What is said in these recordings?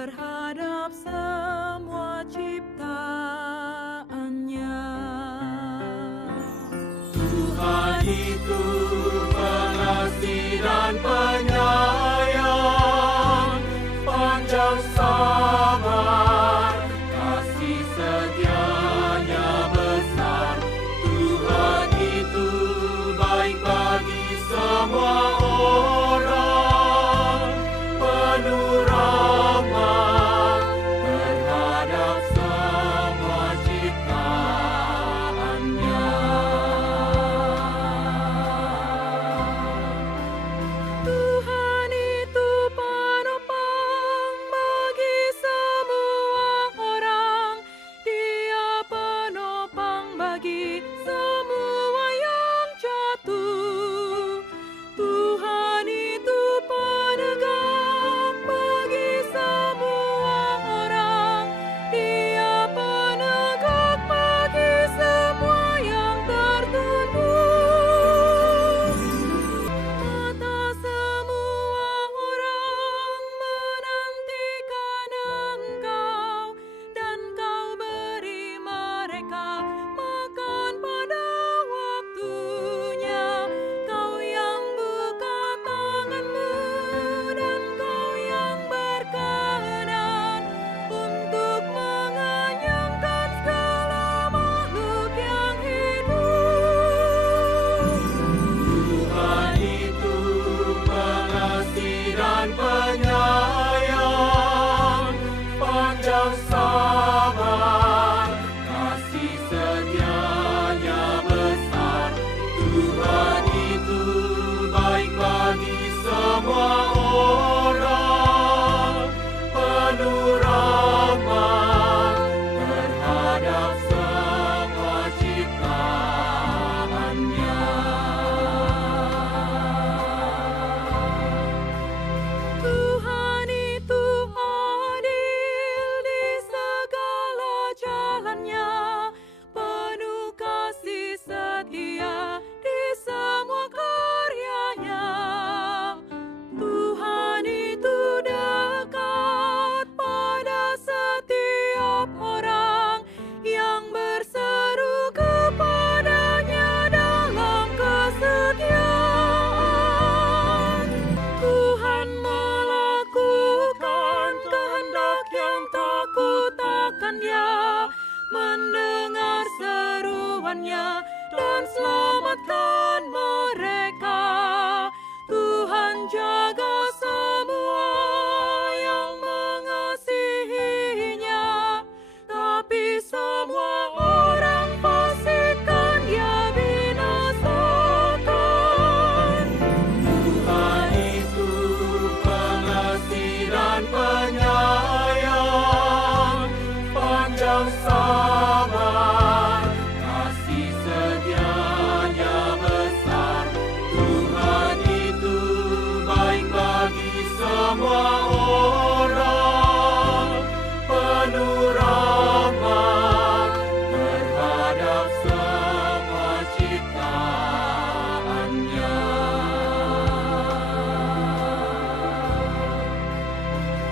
terhadap semua ciptaannya. Tuhan itu pengasih dan penyayang, panjang sabar, kasih setianya besar. Tuhan itu baik bagi semua orang, penuh rahmat terhadap semua ciptaannya. Tuhan itu penopang bagi semua orang. Dia penopang bagi semua yang jatuh. Tuhan itu penegak bagi semua orang. Dia penegak bagi semua yang tertunduk. Mata semua orang menantikan Engkau, dan Kau beri mereka makan pada waktunya. Kau yang buka tangan-Mu, dan Kau yang berkenan untuk mengenyangkan segala makhluk yang hidup. Tuhan itu pengasih dan penyayang, panjang sabar, kasih setianya besar. Tuhan itu baik bagi semua orang, penuh rahmat terhadap semua ciptaannya. Tuhan itu adil di segala jalannya, penuh kasih setia di semua karyanya. Tuhan itu dekat pada setiap orang yang berseru kepadanya dalam kesetiaan. Tuhan melakukan kehendak yang takut akan Dia, mendengar seruannya dan selamatkan mereka. Tuhan jaga semua yang mengasihinya, tapi semua orang fasik kan Dia binasakan. Tuhan itu pengasih dan penyayang, panjang sabar, kasih setianya besar. Tuhan itu baik bagi semua orang, penuh rahmat terhadap semua ciptaannya.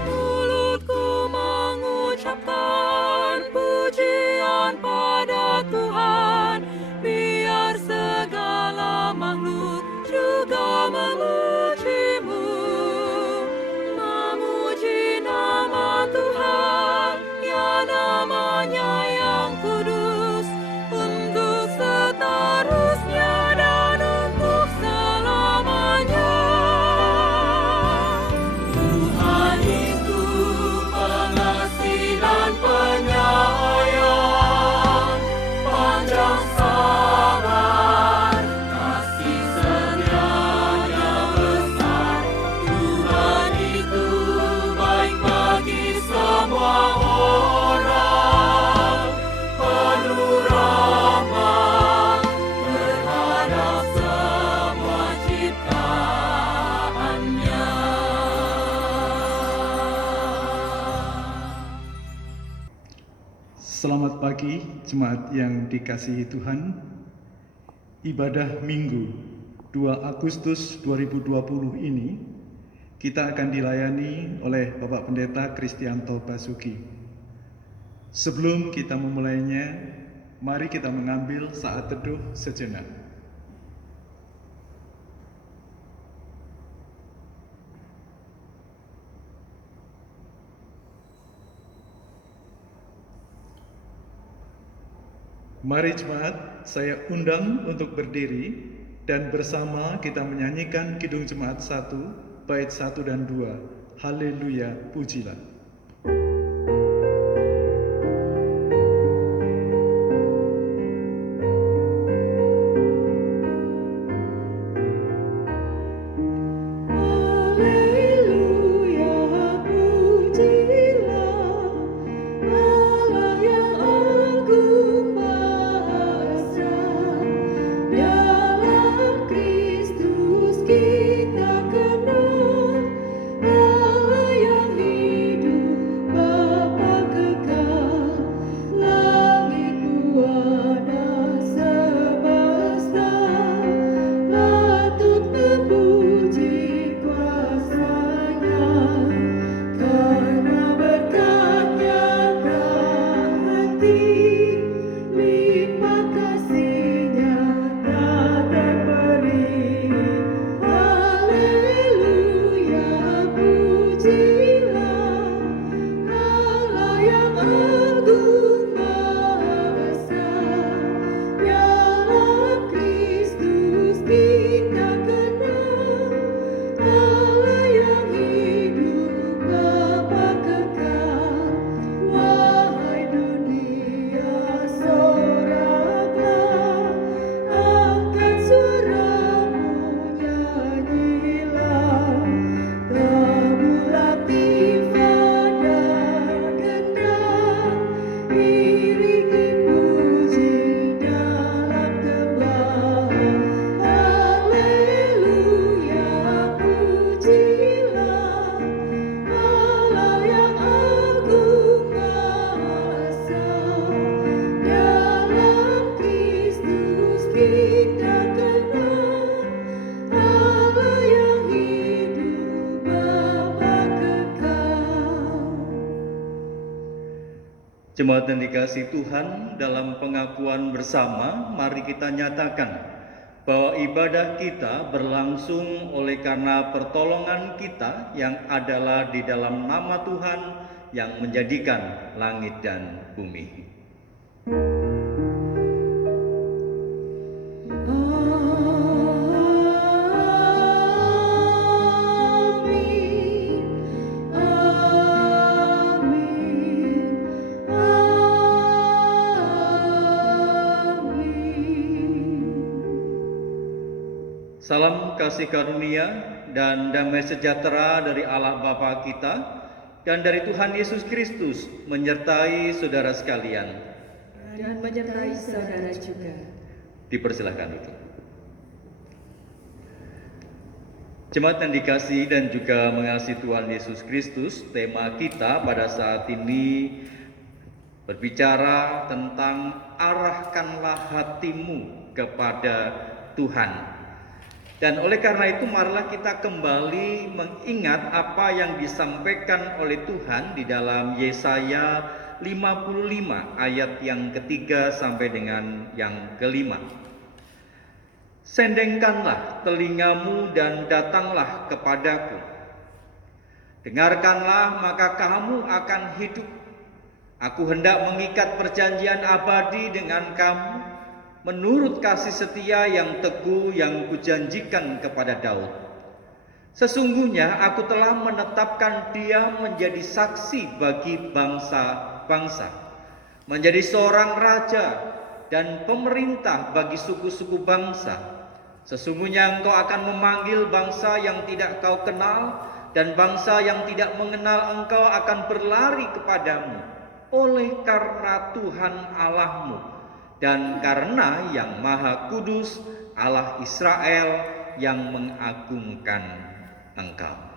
Mulutku mengucapkan pujian pada Tuhan, biar segala makhluk juga memuji-Mu. Memuji nama Tuhan, ya namanya yang kudus, untuk seterusnya dan untuk selamanya. Tuhan itu pengasih dan penyayang, panjang sabar, kasih setianya besar. Tuhan itu baik bagi semua orang, penuh rahmat terhadap semua ciptaannya. Selamat pagi, jemaat yang dikasihi Tuhan. Ibadah Minggu 2 Agustus 2020 ini Kita akan dilayani oleh Bapak Pendeta Kristianto Basuki. Sebelum kita memulainya, mari kita mengambil saat teduh sejenak. Mari jemaat, saya undang untuk berdiri dan bersama kita menyanyikan Kidung Jemaat 1, bait 1 dan 2. Haleluya, pujilah. Jemaat yang dikasihi Tuhan, dalam pengakuan bersama, mari kita nyatakan bahwa ibadah kita berlangsung oleh karena pertolongan kita yang adalah di dalam nama Tuhan yang menjadikan langit dan bumi. Salam kasih karunia dan damai sejahtera dari Allah Bapa kita dan dari Tuhan Yesus Kristus menyertai saudara sekalian. Dan menyertai saudara juga. Dipersilakan itu. Jemaat yang dikasihi dan juga mengasihi Tuhan Yesus Kristus, tema kita pada saat ini berbicara tentang arahkanlah hatimu kepada Tuhan. Dan oleh karena itu marilah kita kembali mengingat apa yang disampaikan oleh Tuhan di dalam Yesaya 55 ayat yang ketiga sampai dengan yang kelima. Sendengkanlah telingamu dan datanglah kepadaku. Dengarkanlah maka kamu akan hidup. Aku hendak mengikat perjanjian abadi dengan kamu, menurut kasih setia yang teguh yang kujanjikan kepada Daud. Sesungguhnya aku telah menetapkan dia menjadi saksi bagi bangsa-bangsa, menjadi seorang raja dan pemerintah bagi suku-suku bangsa. Sesungguhnya engkau akan memanggil bangsa yang tidak kau kenal, dan bangsa yang tidak mengenal engkau akan berlari kepadamu, oleh karena Tuhan Allahmu dan karena Yang Maha Kudus Allah Israel yang mengagungkan engkau.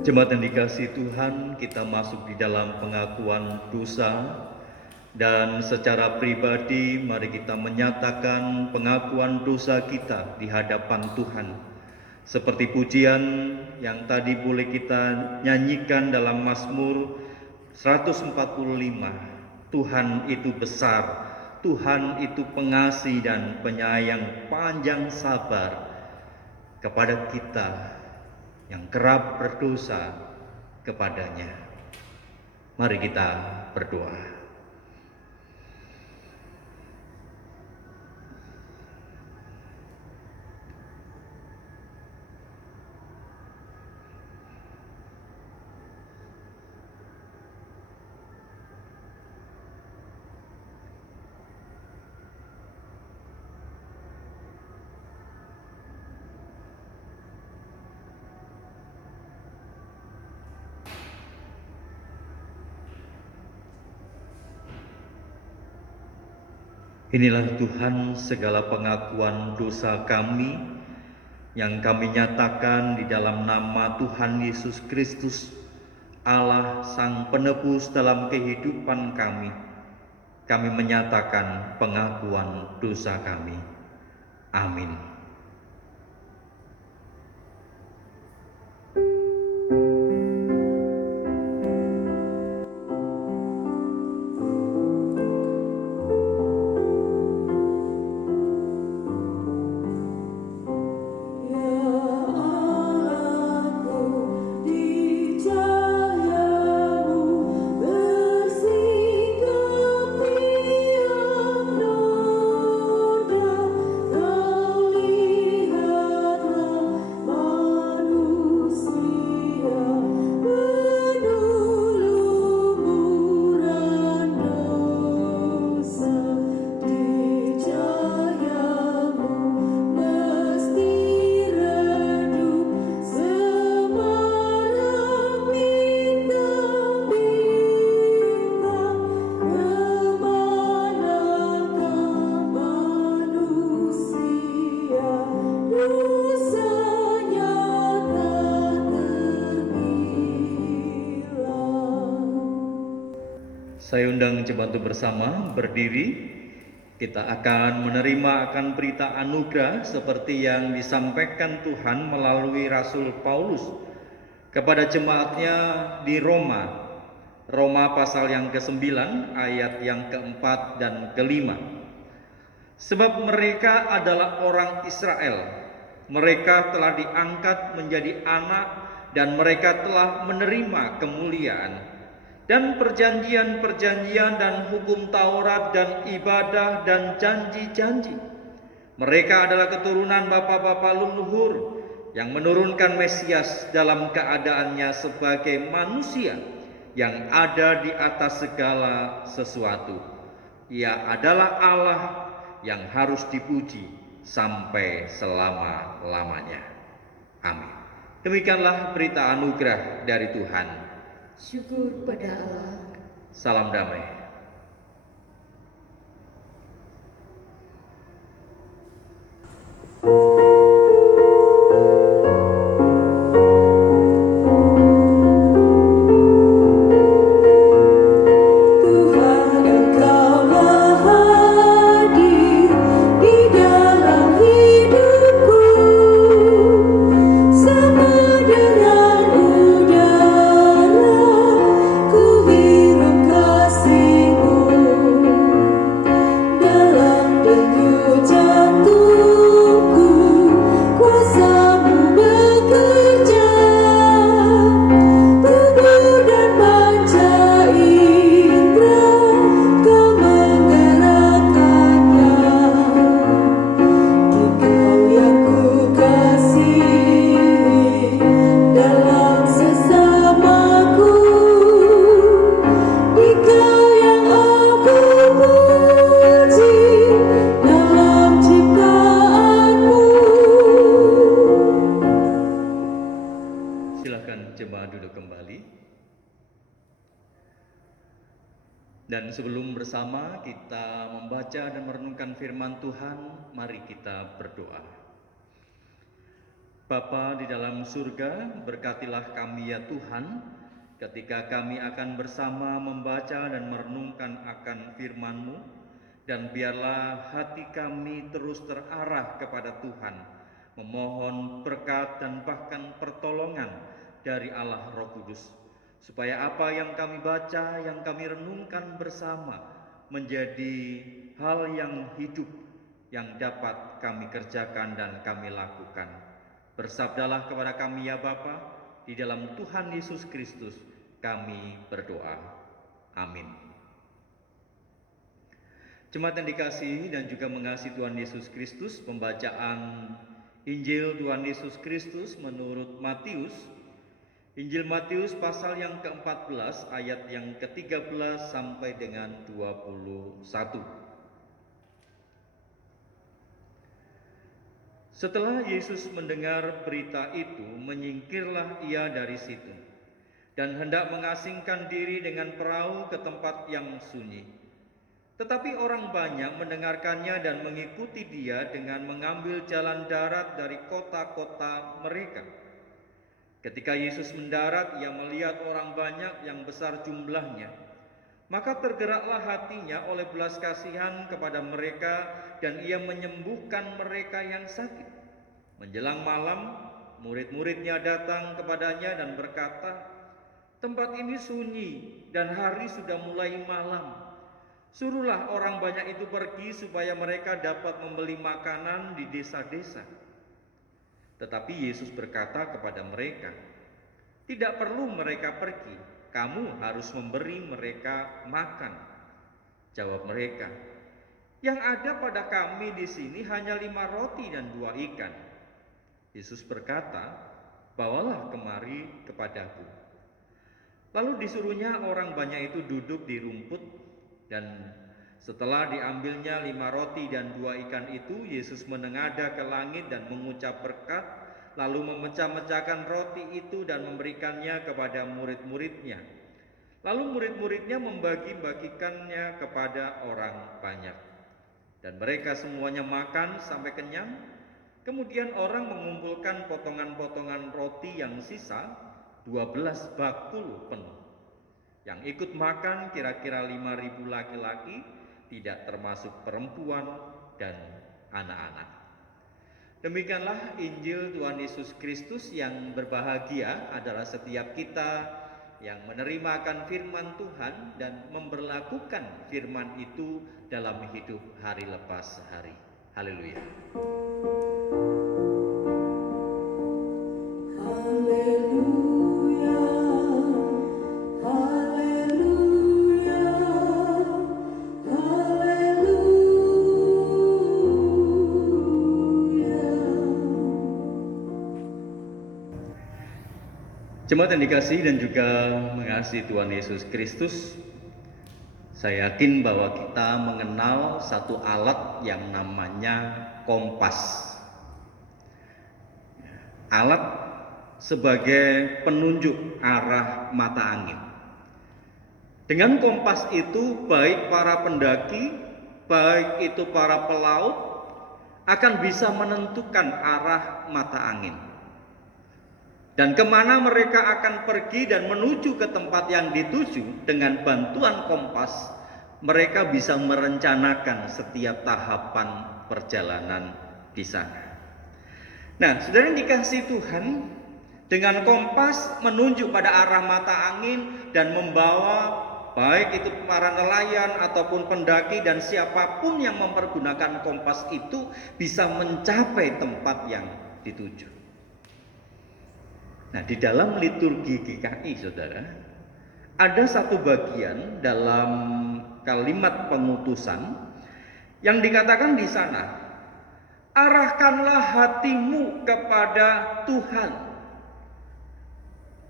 Jemaat yang dikasihi Tuhan, kita masuk di dalam pengakuan dosa dan secara pribadi mari kita menyatakan pengakuan dosa kita di hadapan Tuhan. Seperti pujian yang tadi boleh kita nyanyikan dalam Mazmur 145. Tuhan itu besar, Tuhan itu pengasih dan penyayang, panjang sabar kepada kita yang kerap berdosa kepadanya. Mari kita berdoa. Inilah Tuhan segala pengakuan dosa kami yang kami nyatakan di dalam nama Tuhan Yesus Kristus, Allah Sang Penebus dalam kehidupan kami. Kami menyatakan pengakuan dosa kami. Amin. Saya undang jemaat bersama berdiri. Kita akan menerima akan berita anugerah seperti yang disampaikan Tuhan melalui Rasul Paulus kepada jemaatnya di Roma. Roma pasal yang ke-9 ayat yang ke-4 dan ke-5. Sebab mereka adalah orang Israel. Mereka telah diangkat menjadi anak dan mereka telah menerima kemuliaan. Dan perjanjian-perjanjian dan hukum Taurat dan ibadah dan janji-janji. Mereka adalah keturunan bapa-bapa leluhur yang menurunkan Mesias dalam keadaannya sebagai manusia yang ada di atas segala sesuatu. Ia adalah Allah yang harus dipuji sampai selama-lamanya. Amin. Demikianlah berita anugerah dari Tuhan. Syukur pada Allah. Salam damai. Dan sebelum bersama kita membaca dan merenungkan firman Tuhan, mari kita berdoa. Bapa di dalam surga, berkatilah kami ya Tuhan, ketika kami akan bersama membaca dan merenungkan akan firman-Mu, dan biarlah hati kami terus terarah kepada Tuhan, memohon berkat dan bahkan pertolongan dari Allah Roh Kudus, supaya apa yang kami baca, yang kami renungkan bersama, menjadi hal yang hidup, yang dapat kami kerjakan dan kami lakukan. Bersabdalah kepada kami ya Bapa, di dalam Tuhan Yesus Kristus kami berdoa. Amin. Jemaat yang dikasihi dan juga mengasihi Tuhan Yesus Kristus, pembacaan Injil Tuhan Yesus Kristus menurut Matius. Injil Matius pasal yang ke-14 ayat yang ke-13 sampai dengan 21. Setelah Yesus mendengar berita itu, menyingkirlah ia dari situ dan hendak mengasingkan diri dengan perahu ke tempat yang sunyi. Tetapi orang banyak mendengarkannya dan mengikuti dia dengan mengambil jalan darat dari kota-kota mereka. Ketika Yesus mendarat, ia melihat orang banyak yang besar jumlahnya. Maka tergeraklah hatinya oleh belas kasihan kepada mereka, dan ia menyembuhkan mereka yang sakit. Menjelang malam, murid-muridnya datang kepadanya dan berkata, "Tempat ini sunyi dan hari sudah mulai malam. Suruhlah orang banyak itu pergi supaya mereka dapat membeli makanan di desa-desa." Tetapi Yesus berkata kepada mereka, "Tidak perlu mereka pergi, kamu harus memberi mereka makan." Jawab mereka, "Yang ada pada kami di sini hanya 5 roti dan 2 ikan." Yesus berkata, "Bawalah kemari kepadaku." Lalu disuruhnya orang banyak itu duduk di rumput, dan setelah diambilnya 5 roti dan 2 ikan itu, Yesus menengadah ke langit dan mengucap berkat, lalu memecah-mecahkan roti itu dan memberikannya kepada murid-muridnya. Lalu murid-muridnya membagi-bagikannya kepada orang banyak. Dan mereka semuanya makan sampai kenyang. Kemudian orang mengumpulkan potongan-potongan roti yang sisa, 12 bakul penuh. Yang ikut makan kira-kira 5.000 laki-laki, tidak termasuk perempuan dan anak-anak. Demikianlah Injil Tuhan Yesus Kristus. Yang berbahagia adalah setiap kita yang menerima akan firman Tuhan dan memberlakukan firman itu dalam hidup hari lepas hari. Haleluya. Jemaat yang dikasihi dan juga mengasihi Tuhan Yesus Kristus, saya yakin bahwa kita mengenal satu alat yang namanya kompas. Alat sebagai penunjuk arah mata angin. Dengan kompas itu, baik para pendaki, baik itu para pelaut, akan bisa menentukan arah mata angin. Dan kemana mereka akan pergi dan menuju ke tempat yang dituju. Dengan bantuan kompas, mereka bisa merencanakan setiap tahapan perjalanan di sana. Nah, saudara yang dikasihi Tuhan, dengan kompas menunjuk pada arah mata angin dan membawa baik itu para nelayan ataupun pendaki dan siapapun yang mempergunakan kompas itu bisa mencapai tempat yang dituju. Nah, di dalam liturgi GKI, saudara, ada satu bagian dalam kalimat pengutusan yang dikatakan di sana, "Arahkanlah hatimu kepada Tuhan."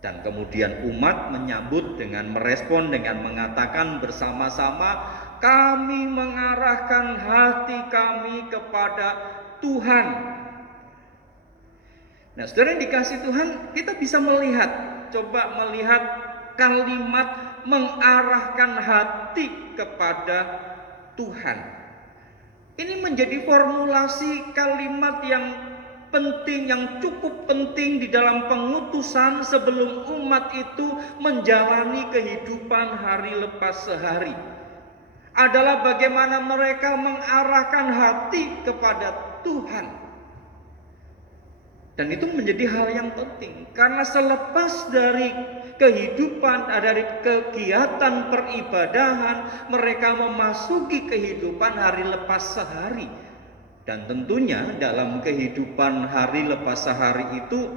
Dan kemudian umat menyambut dengan merespon dengan mengatakan bersama-sama, "Kami mengarahkan hati kami kepada Tuhan." Nah, saudara yang dikasihi Tuhan, kita bisa melihat, coba melihat kalimat mengarahkan hati kepada Tuhan. Ini menjadi formulasi kalimat yang penting, yang cukup penting di dalam pengutusan sebelum umat itu menjalani kehidupan hari lepas sehari adalah bagaimana mereka mengarahkan hati kepada Tuhan. Dan itu menjadi hal yang penting, karena selepas dari kehidupan, dari kegiatan peribadahan, mereka memasuki kehidupan hari lepas sehari. Dan tentunya dalam kehidupan hari lepas sehari itu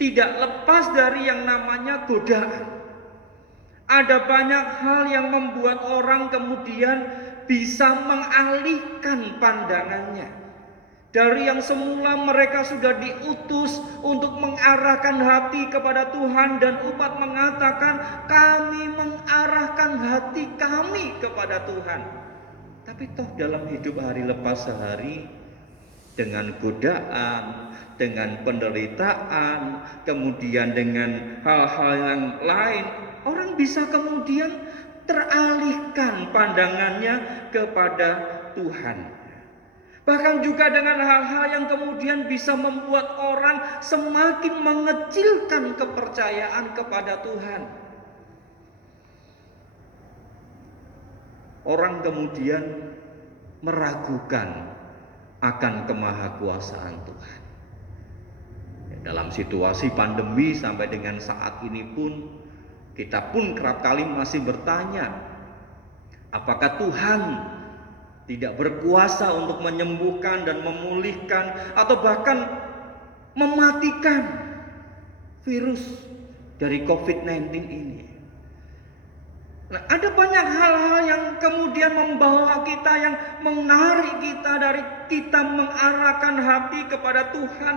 tidak lepas dari yang namanya godaan. Ada banyak hal yang membuat orang kemudian bisa mengalihkan pandangannya. Dari yang semula mereka sudah diutus untuk mengarahkan hati kepada Tuhan, dan umat mengatakan, kami mengarahkan hati kami kepada Tuhan. Tapi toh dalam hidup hari lepas sehari, dengan godaan, dengan penderitaan, kemudian dengan hal-hal yang lain, orang bisa kemudian teralihkan pandangannya kepada Tuhan. Bahkan juga dengan hal-hal yang kemudian bisa membuat orang semakin mengecilkan kepercayaan kepada Tuhan. Orang kemudian meragukan akan kemahakuasaan Tuhan. Dalam situasi pandemi sampai dengan saat ini pun, kita pun kerap kali masih bertanya, apakah Tuhan tidak berkuasa untuk menyembuhkan dan memulihkan atau bahkan mematikan virus dari COVID-19 ini. Nah, ada banyak hal-hal yang kemudian membawa kita, yang menarik kita dari kita mengarahkan hati kepada Tuhan.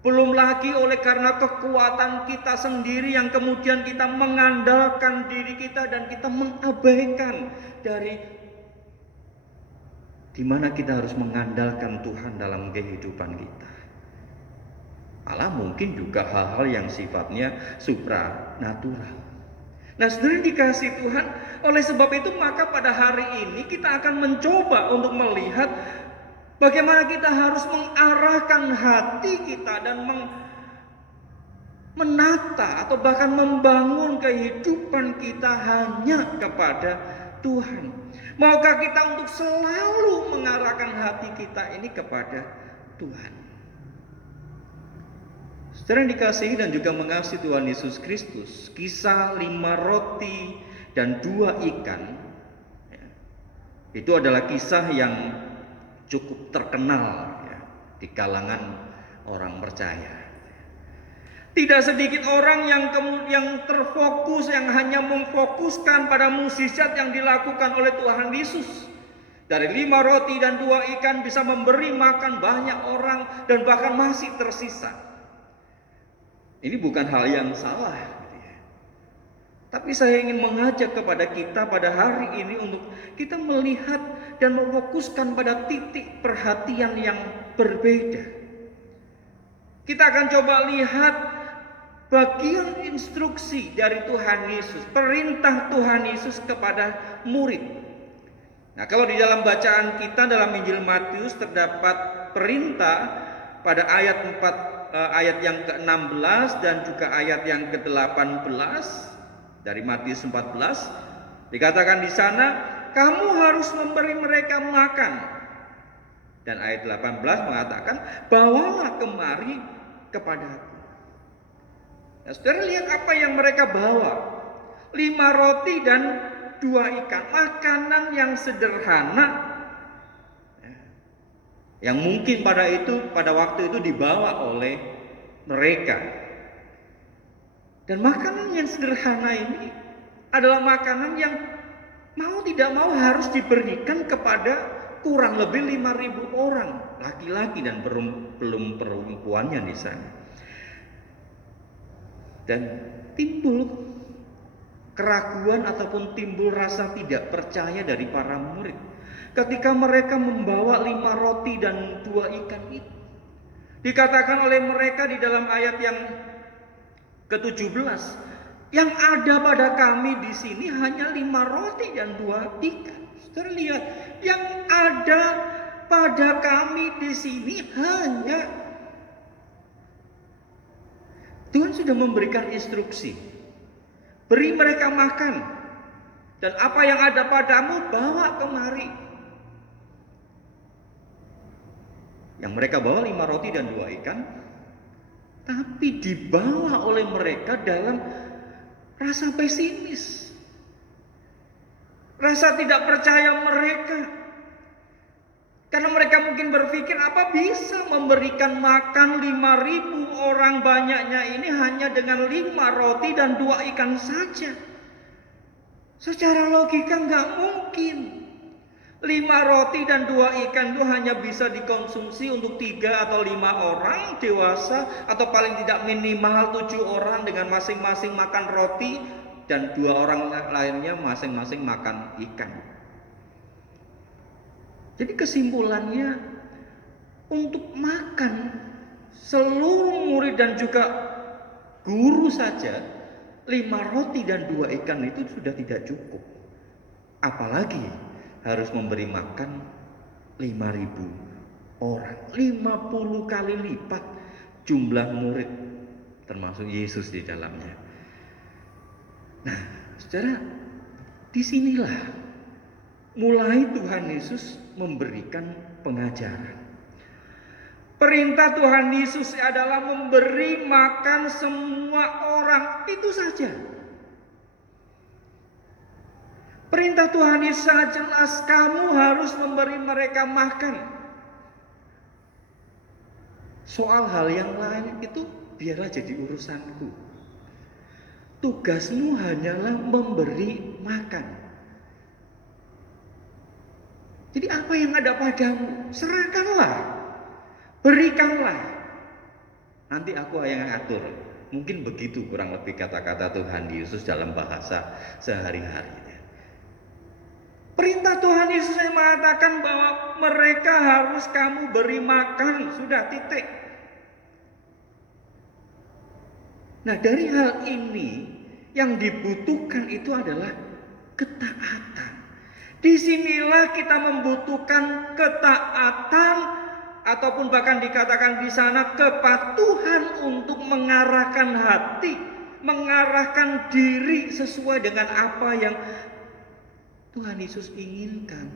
Belum lagi oleh karena kekuatan kita sendiri yang kemudian kita mengandalkan diri kita dan kita mengabaikan dari di mana kita harus mengandalkan Tuhan dalam kehidupan kita. Malah mungkin juga hal-hal yang sifatnya supranatural. Nah, saudara dikasih Tuhan, oleh sebab itu maka pada hari ini kita akan mencoba untuk melihat bagaimana kita harus mengarahkan hati kita dan menata atau bahkan membangun kehidupan kita hanya kepada Tuhan. Maukah kita untuk selalu mengarahkan hati kita ini kepada Tuhan? Saudara yang dikasihi dan juga mengasihi Tuhan Yesus Kristus, kisah 5 roti dan 2 ikan itu adalah kisah yang cukup terkenal di kalangan orang percaya. Tidak sedikit orang yang terfokus, yang hanya memfokuskan pada mukjizat yang dilakukan oleh Tuhan Yesus. Dari 5 roti dan 2 ikan bisa memberi makan banyak orang dan bahkan masih tersisa. Ini bukan hal yang salah. Tapi saya ingin mengajak kepada kita pada hari ini untuk kita melihat dan memfokuskan pada titik perhatian yang berbeda. Kita akan coba lihat bagian instruksi dari Tuhan Yesus, perintah Tuhan Yesus kepada murid. Nah, kalau di dalam bacaan kita dalam Injil Matius terdapat perintah pada ayat yang ke-16 dan juga ayat yang ke-18 dari Matius 14. Dikatakan di sana, kamu harus memberi mereka makan. Dan ayat 18 mengatakan, bawalah kemari kepadaku. Nah, saudara lihat apa yang mereka bawa. 5 roti dan 2 ikan. Makanan yang sederhana. Yang mungkin pada waktu itu dibawa oleh mereka. Dan makanan yang sederhana ini adalah makanan yang mau tidak mau harus diberikan kepada kurang lebih 5.000 orang. Laki-laki dan belum perempuannya di sana. Dan timbul keraguan ataupun timbul rasa tidak percaya dari para murid ketika mereka membawa 5 roti dan 2 ikan itu. Dikatakan oleh mereka di dalam ayat yang ke-17, yang ada pada kami di sini hanya 5 roti dan 2 ikan. Saudara lihat, yang ada pada kami di sini hanya sudah memberikan instruksi. Beri mereka makan. Dan apa yang ada padamu bawa kemari. Yang mereka bawa 5 roti dan 2 ikan. Tapi dibawa oleh mereka dalam rasa pesimis. Rasa tidak percaya mereka. Karena mereka mungkin berpikir, apa bisa memberikan makan 5.000 orang banyaknya ini hanya dengan 5 roti dan 2 ikan saja. Secara logika nggak mungkin. 5 roti dan 2 ikan itu hanya bisa dikonsumsi untuk 3 atau 5 orang dewasa, atau paling tidak minimal 7 orang dengan masing-masing makan roti, dan 2 orang lainnya masing-masing makan ikan. Jadi kesimpulannya, untuk makan seluruh murid dan juga guru saja 5 roti dan 2 ikan itu sudah tidak cukup. Apalagi harus memberi makan 5.000 orang. 50 kali lipat jumlah murid, termasuk Yesus di dalamnya. Nah, saudara, disinilah mulai Tuhan Yesus memberikan pengajaran. Perintah Tuhan Yesus adalah memberi makan semua orang, itu saja. Perintah Tuhan Yesus sangat jelas, kamu harus memberi mereka makan. Soal hal yang lain itu biarlah jadi urusanku. Tugasmu hanyalah memberi makan. Jadi apa yang ada padamu, serahkanlah, berikanlah. Nanti aku yang atur. Mungkin begitu kurang lebih kata-kata Tuhan Yesus dalam bahasa sehari-hari. Perintah Tuhan Yesus yang mengatakan bahwa mereka harus kamu beri makan, sudah, titik. Nah, dari hal ini yang dibutuhkan itu adalah ketaatan. Disinilah kita membutuhkan ketaatan, ataupun bahkan dikatakan di sana kepatuhan untuk mengarahkan hati, mengarahkan diri sesuai dengan apa yang Tuhan Yesus inginkan.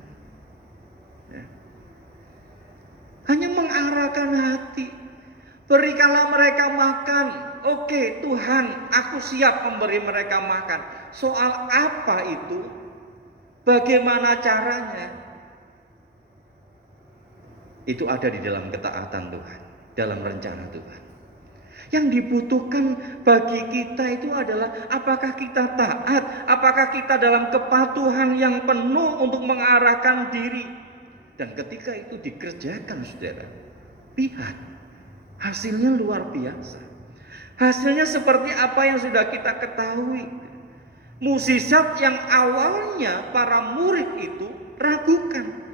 Ya. Hanya mengarahkan hati. Berikanlah mereka makan. Oke, Tuhan, aku siap memberi mereka makan. Soal apa itu? Bagaimana caranya? Itu ada di dalam ketaatan Tuhan, dalam rencana Tuhan. Yang dibutuhkan bagi kita itu adalah apakah kita taat, apakah kita dalam kepatuhan yang penuh untuk mengarahkan diri. Dan ketika itu dikerjakan, saudara, lihat hasilnya luar biasa. Hasilnya seperti apa yang sudah kita ketahui. Mukjizat yang awalnya para murid itu ragukan.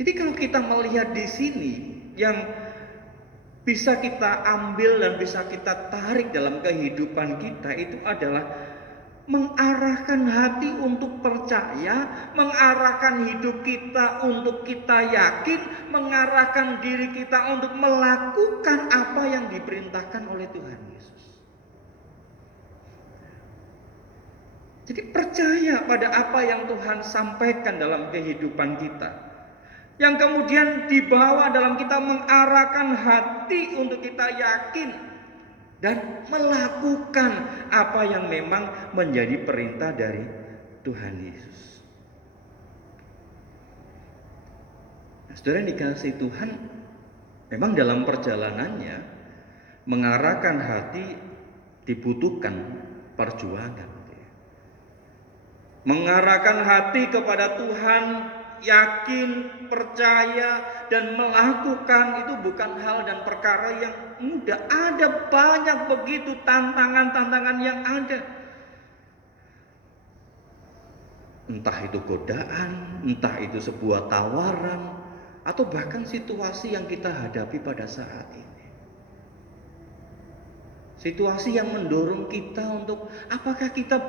Jadi kalau kita melihat di sini yang bisa kita ambil dan bisa kita tarik dalam kehidupan kita itu adalah mengarahkan hati untuk percaya, mengarahkan hidup kita untuk kita yakin, mengarahkan diri kita untuk melakukan apa yang diperintahkan oleh Tuhan Yesus. Jadi percaya pada apa yang Tuhan sampaikan dalam kehidupan kita. Yang kemudian dibawa dalam kita mengarahkan hati untuk kita yakin dan melakukan apa yang memang menjadi perintah dari Tuhan Yesus. Nah, saudara yang dikasihi Tuhan, memang dalam perjalanannya mengarahkan hati dibutuhkan perjuangan. Mengarahkan hati kepada Tuhan, yakin, percaya, dan melakukan itu bukan hal dan perkara yang mudah. Ada banyak begitu tantangan-tantangan yang ada. Entah itu godaan, entah itu sebuah tawaran, atau bahkan situasi yang kita hadapi pada saat ini. Situasi yang mendorong kita untuk apakah kita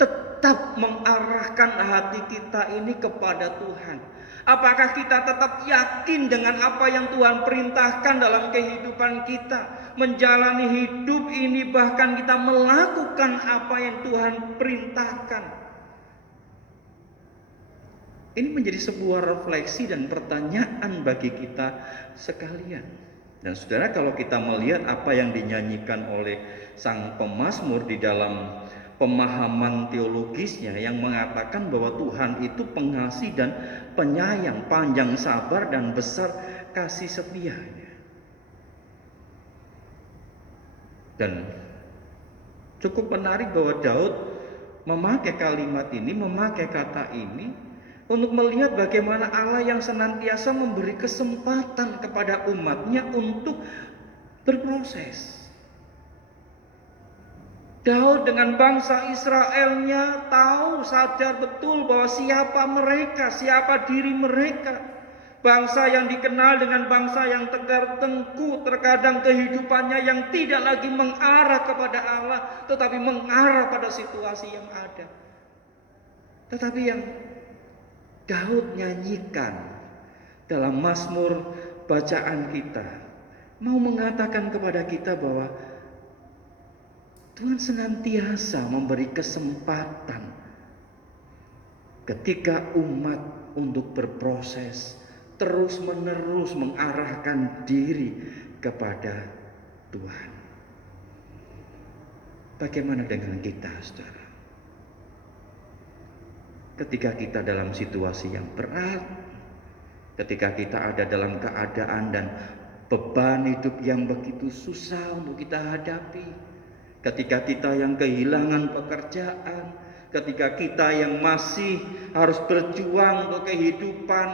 tetap mengarahkan hati kita ini kepada Tuhan. Apakah kita tetap yakin dengan apa yang Tuhan perintahkan dalam kehidupan kita. Menjalani hidup ini, bahkan kita melakukan apa yang Tuhan perintahkan. Ini menjadi sebuah refleksi dan pertanyaan bagi kita sekalian. Dan saudara, kalau kita melihat apa yang dinyanyikan oleh sang pemazmur di dalam pemahaman teologisnya yang mengatakan bahwa Tuhan itu pengasih dan penyayang, panjang sabar dan besar kasih setianya. Dan cukup menarik bahwa Daud memakai kalimat ini, memakai kata ini untuk melihat bagaimana Allah yang senantiasa memberi kesempatan kepada umatnya untuk berproses. Daud dengan bangsa Israelnya tahu, sadar betul bahwa siapa mereka, siapa diri mereka. Bangsa yang dikenal dengan bangsa yang tegar tengkuk, terkadang kehidupannya yang tidak lagi mengarah kepada Allah, tetapi mengarah pada situasi yang ada. Tetapi yang Daud nyanyikan dalam Mazmur bacaan kita, mau mengatakan kepada kita bahwa Tuhan senantiasa memberi kesempatan ketika umat untuk berproses, terus menerus mengarahkan diri kepada Tuhan. Bagaimana dengan kita, saudara? Ketika kita dalam situasi yang berat, ketika kita ada dalam keadaan dan beban hidup yang begitu susah untuk kita hadapi, ketika kita yang kehilangan pekerjaan, ketika kita yang masih harus berjuang untuk kehidupan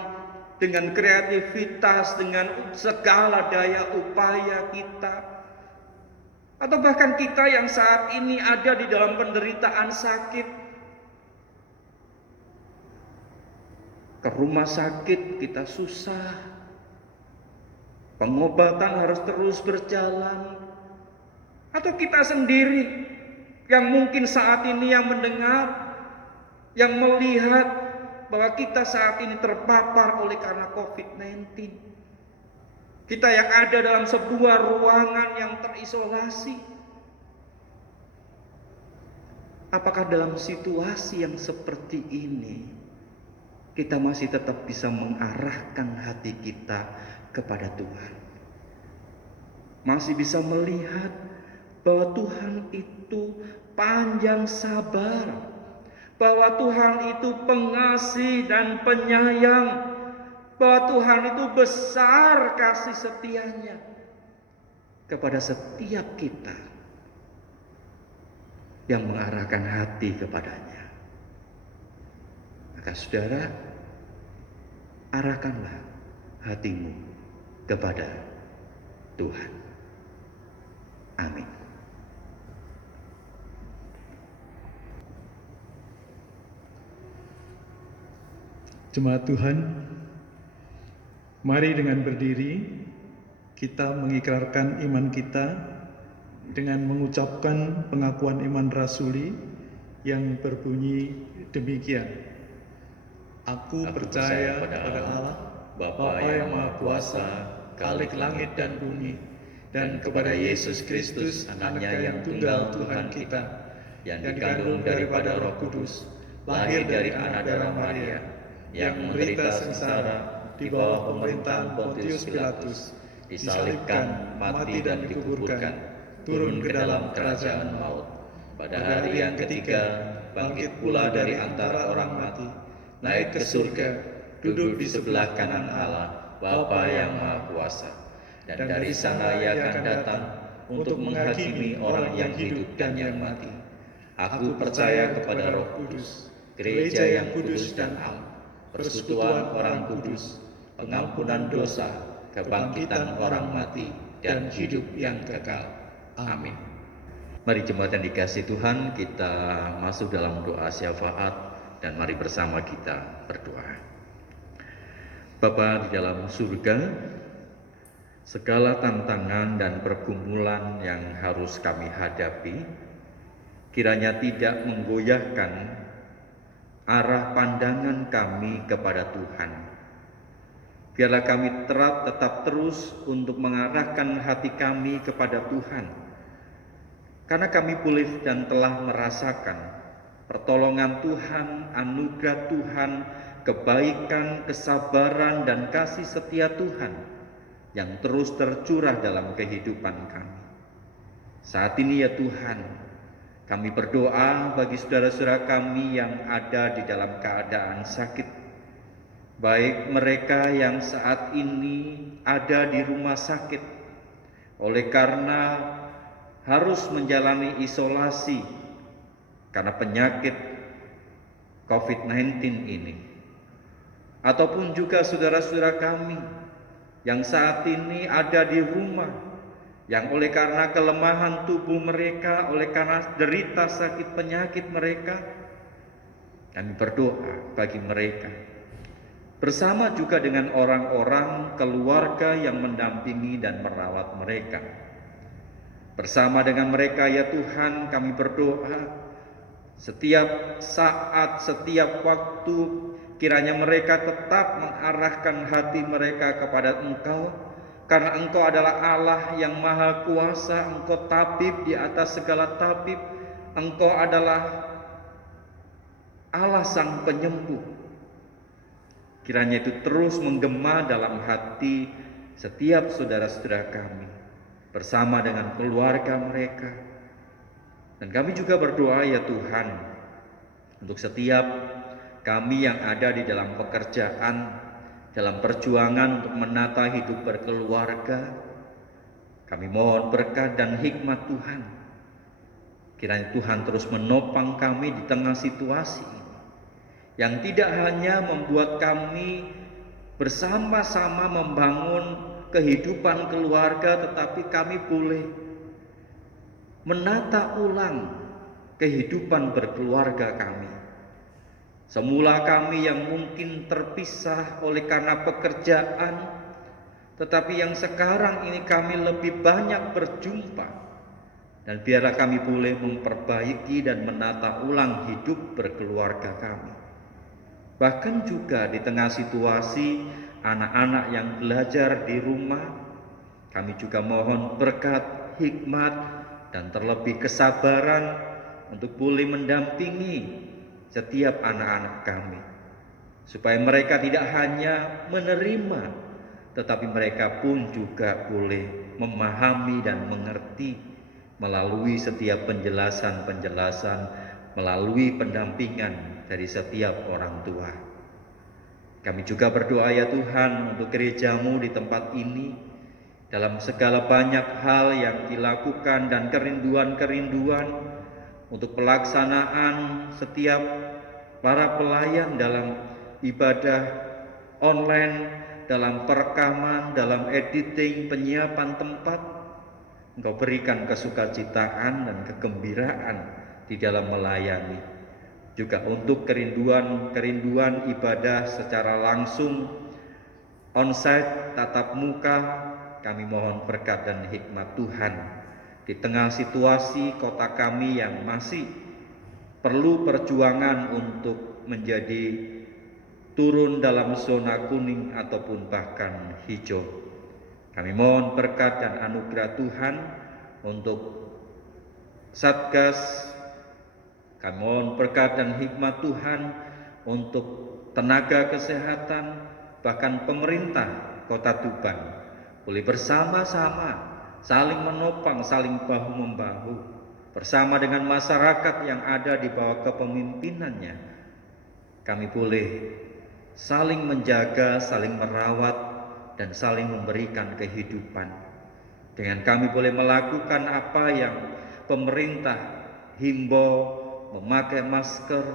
dengan kreativitas, dengan segala daya upaya kita, atau bahkan kita yang saat ini ada di dalam penderitaan sakit, ke rumah sakit kita susah, pengobatan harus terus berjalan, atau kita sendiri yang mungkin saat ini yang mendengar, yang melihat bahwa kita saat ini terpapar oleh karena COVID-19. Kita yang ada dalam sebuah ruangan yang terisolasi. Apakah dalam situasi yang seperti ini kita masih tetap bisa mengarahkan hati kita kepada Tuhan? Masih bisa melihat bahwa Tuhan itu panjang sabar, bahwa Tuhan itu pengasih dan penyayang, bahwa Tuhan itu besar kasih setianya kepada setiap kita yang mengarahkan hati kepadanya. Maka saudara, arahkanlah hatimu kepada Tuhan. Amin. Jemaat Tuhan, mari dengan berdiri kita mengikrarkan iman kita dengan mengucapkan pengakuan iman rasuli yang berbunyi demikian. Aku percaya pada Allah, Bapa yang Maha Kuasa, Khalik langit dan bumi, dan kepada Yesus Kristus, Anaknya yang tunggal Tuhan kita, yang dikandung daripada Roh Kudus, lahir dari anak darah Maria, yang menderita sengsara di bawah pemerintahan Pontius Pilatus, disalibkan, mati dan dikuburkan, turun ke dalam kerajaan maut. Pada hari yang ketiga, bangkit pula dari antara orang mati, naik ke surga, duduk di sebelah kanan Allah, Bapa yang Maha Kuasa. Dan dari sana Ia akan datang untuk menghakimi orang yang hidup dan yang mati. Aku percaya kepada Roh Kudus, gereja yang kudus dan am, persekutuan orang kudus, pengampunan dosa, kebangkitan orang mati, dan hidup yang kekal. Amin. Mari jemaat yang dikasihi Tuhan, kita masuk dalam doa syafaat dan mari bersama kita berdoa. Bapa di dalam surga, segala tantangan dan pergumulan yang harus kami hadapi kiranya tidak menggoyahkan arah pandangan kami kepada Tuhan. Biarlah kami tetap terus untuk mengarahkan hati kami kepada Tuhan, karena kami boleh dan telah merasakan pertolongan Tuhan, anugerah Tuhan, kebaikan, kesabaran, dan kasih setia Tuhan yang terus tercurah dalam kehidupan kami. Saat ini ya Tuhan, kami berdoa bagi saudara-saudara kami yang ada di dalam keadaan sakit, baik mereka yang saat ini ada di rumah sakit oleh karena harus menjalani isolasi karena penyakit COVID-19 ini, ataupun juga saudara-saudara kami yang saat ini ada di rumah, yang oleh karena kelemahan tubuh mereka, oleh karena derita sakit penyakit mereka, kami berdoa bagi mereka, bersama juga dengan orang-orang keluarga yang mendampingi dan merawat mereka. Bersama dengan mereka ya Tuhan, kami berdoa setiap saat, setiap waktu, kiranya mereka tetap mengarahkan hati mereka kepada Engkau, karena Engkau adalah Allah yang maha kuasa, Engkau tabib di atas segala tabib, Engkau adalah Allah sang penyembuh. Kiranya itu terus menggema dalam hati setiap saudara-saudara kami, bersama dengan keluarga mereka. Dan kami juga berdoa ya Tuhan, untuk setiap kami yang ada di dalam pekerjaan, dalam perjuangan untuk menata hidup berkeluarga, kami mohon berkat dan hikmat Tuhan. Kiranya Tuhan terus menopang kami di tengah situasi ini, yang tidak hanya membuat kami bersama-sama membangun kehidupan keluarga, tetapi kami boleh menata ulang kehidupan berkeluarga kami. Semula kami yang mungkin terpisah oleh karena pekerjaan, tetapi yang sekarang ini kami lebih banyak berjumpa. Dan biarlah kami boleh memperbaiki dan menata ulang hidup berkeluarga kami. Bahkan juga di tengah situasi anak-anak yang belajar di rumah, kami juga mohon berkat, hikmat, dan terlebih kesabaran untuk boleh mendampingi setiap anak-anak kami, supaya mereka tidak hanya menerima, tetapi mereka pun juga boleh memahami dan mengerti melalui setiap penjelasan-penjelasan, melalui pendampingan dari setiap orang tua. Kami juga berdoa ya Tuhan untuk gereja-Mu di tempat ini, dalam segala banyak hal yang dilakukan dan kerinduan-kerinduan untuk pelaksanaan setiap para pelayan dalam ibadah online, dalam perekaman, dalam editing, penyiapan tempat. Engkau berikan kesukacitaan dan kegembiraan di dalam melayani. Juga untuk kerinduan ibadah secara langsung, onsite, tatap muka, kami mohon berkat dan hikmat Tuhan. Di tengah situasi kota kami yang masih perlu perjuangan untuk menjadi turun dalam zona kuning ataupun bahkan hijau. Kami mohon berkat dan anugerah Tuhan untuk Satgas. Kami mohon berkat dan hikmat Tuhan untuk tenaga kesehatan, bahkan pemerintah Kota Tuban boleh bersama-sama saling menopang, saling bahu-membahu bersama dengan masyarakat yang ada di bawah kepemimpinannya. Kami boleh saling menjaga, saling merawat, dan saling memberikan kehidupan. Dengan kami boleh melakukan apa yang pemerintah himbau, memakai masker,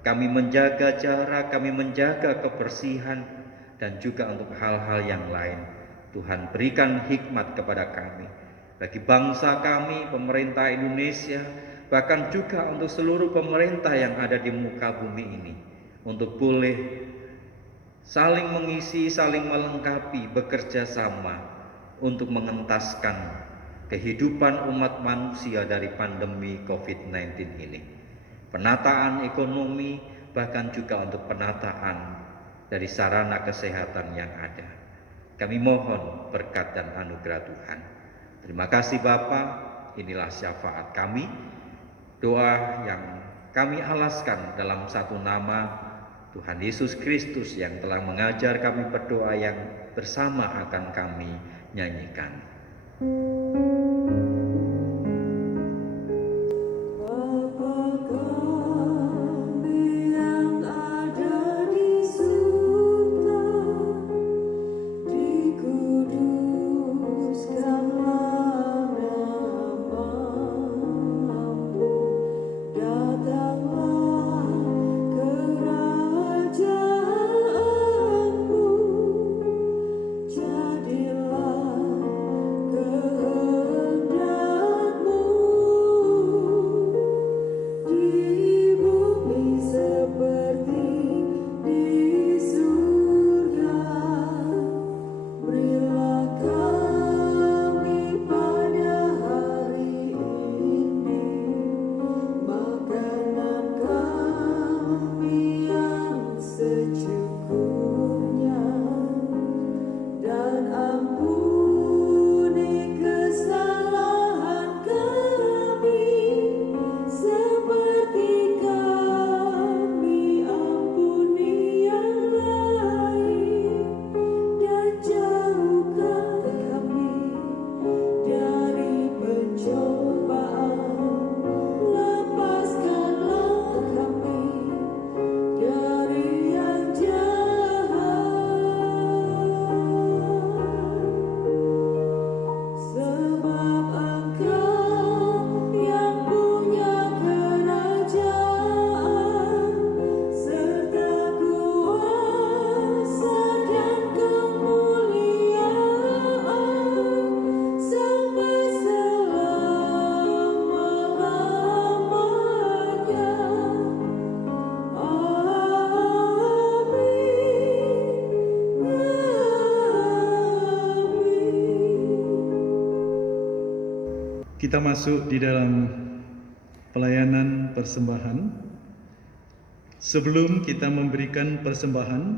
kami menjaga jarak, kami menjaga kebersihan, dan juga untuk hal-hal yang lain. Tuhan berikan hikmat kepada kami, bagi bangsa kami, pemerintah Indonesia, bahkan juga untuk seluruh pemerintah yang ada di muka bumi ini, untuk boleh saling mengisi, saling melengkapi, bekerja sama untuk mengentaskan kehidupan umat manusia dari pandemi COVID-19 ini. Penataan ekonomi, bahkan juga untuk penataan dari sarana kesehatan yang ada. Kami mohon berkat dan anugerah Tuhan. Terima kasih Bapa, inilah syafaat kami. Doa yang kami alaskan dalam satu nama Tuhan Yesus Kristus yang telah mengajar kami berdoa yang bersama akan kami nyanyikan. Kita masuk di dalam pelayanan persembahan. Sebelum kita memberikan persembahan,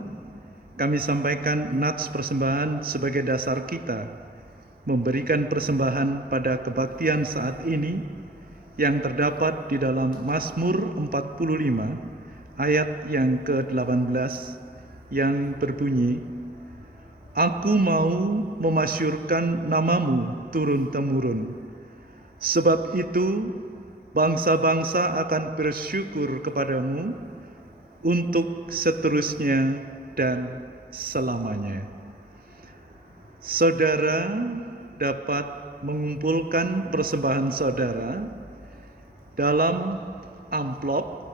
kami sampaikan nats persembahan sebagai dasar kita memberikan persembahan pada kebaktian saat ini yang terdapat di dalam Mazmur 45 ayat yang ke-18 yang berbunyi, "Aku mau memasyurkan namamu turun-temurun. Sebab itu bangsa-bangsa akan bersyukur kepadamu untuk seterusnya dan selamanya." Saudara dapat mengumpulkan persembahan saudara dalam amplop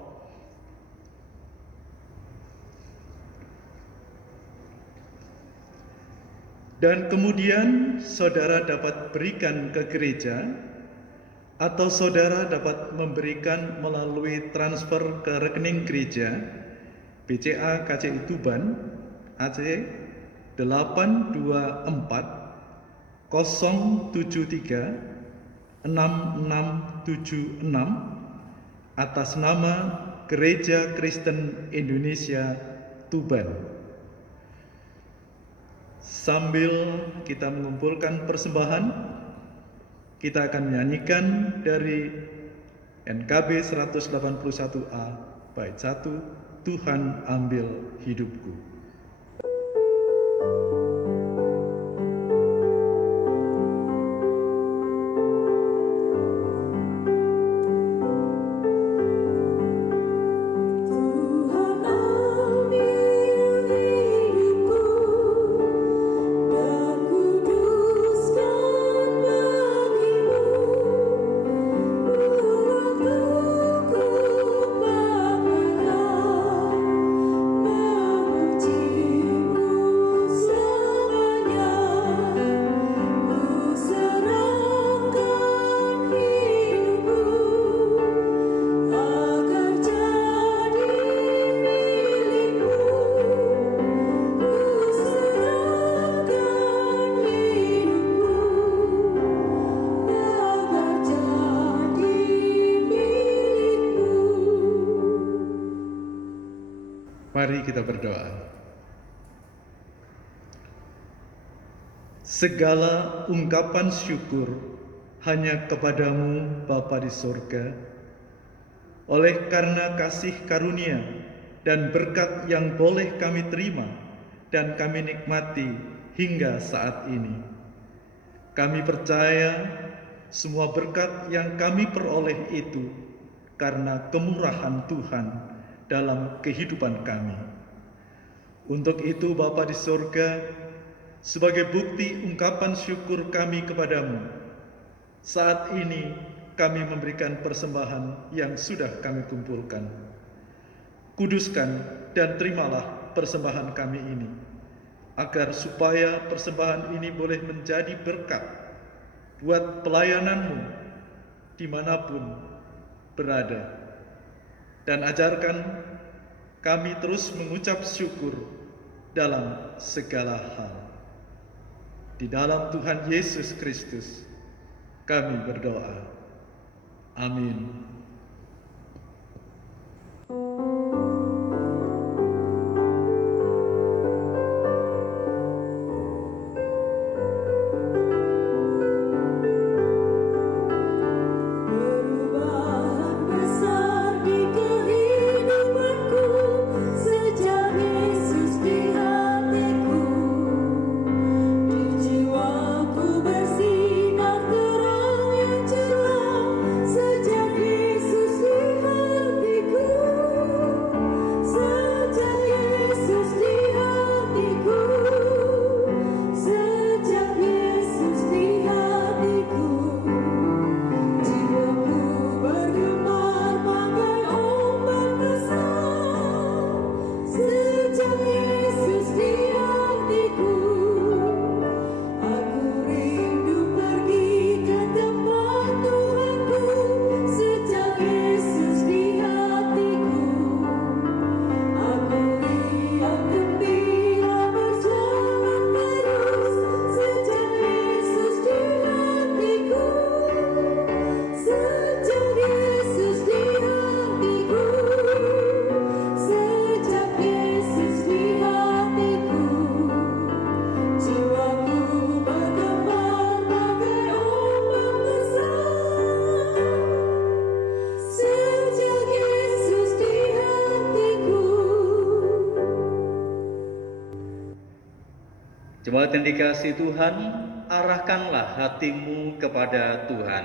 dan kemudian saudara dapat berikan ke gereja, atau saudara dapat memberikan melalui transfer ke rekening gereja BCA KCI Tuban Aceh 824 073 6676 atas nama Gereja Kristen Indonesia Tuban. Sambil kita mengumpulkan persembahan, kita akan menyanyikan dari NKB 181A bait 1, Tuhan Ambil Hidupku. Memujimu kita berdoa. Segala ungkapan syukur hanya kepadamu Bapa di sorga, oleh karena kasih karunia dan berkat yang boleh kami terima dan kami nikmati hingga saat ini. Kami percaya semua berkat yang kami peroleh itu karena kemurahan Tuhan dalam kehidupan kami. Untuk itu Bapa di sorga, sebagai bukti ungkapan syukur kami kepadamu, saat ini kami memberikan persembahan yang sudah kami kumpulkan. Kuduskan dan terimalah persembahan kami ini, agar supaya persembahan ini boleh menjadi berkat buat pelayananmu dimanapun berada. Dan ajarkan kami terus mengucap syukur dalam segala hal. Di dalam Tuhan Yesus Kristus kami berdoa. Amin. Jemaat yang dikasihi Tuhan, arahkanlah hatimu kepada Tuhan.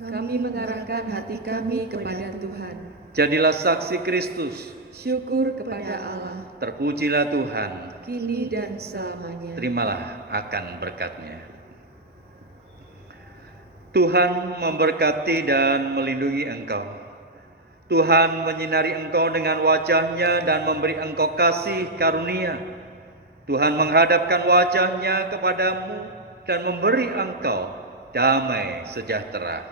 Kami mengarahkan hati kami kepada Tuhan. Jadilah saksi Kristus. Syukur kepada Allah, Terpujilah Tuhan. kini dan selamanya. Terimalah akan berkat-Nya. Tuhan memberkati dan melindungi engkau. Tuhan menyinari engkau dengan wajah-Nya dan memberi engkau kasih karunia. Tuhan menghadapkan wajah-Nya kepadamu dan memberi engkau damai sejahtera.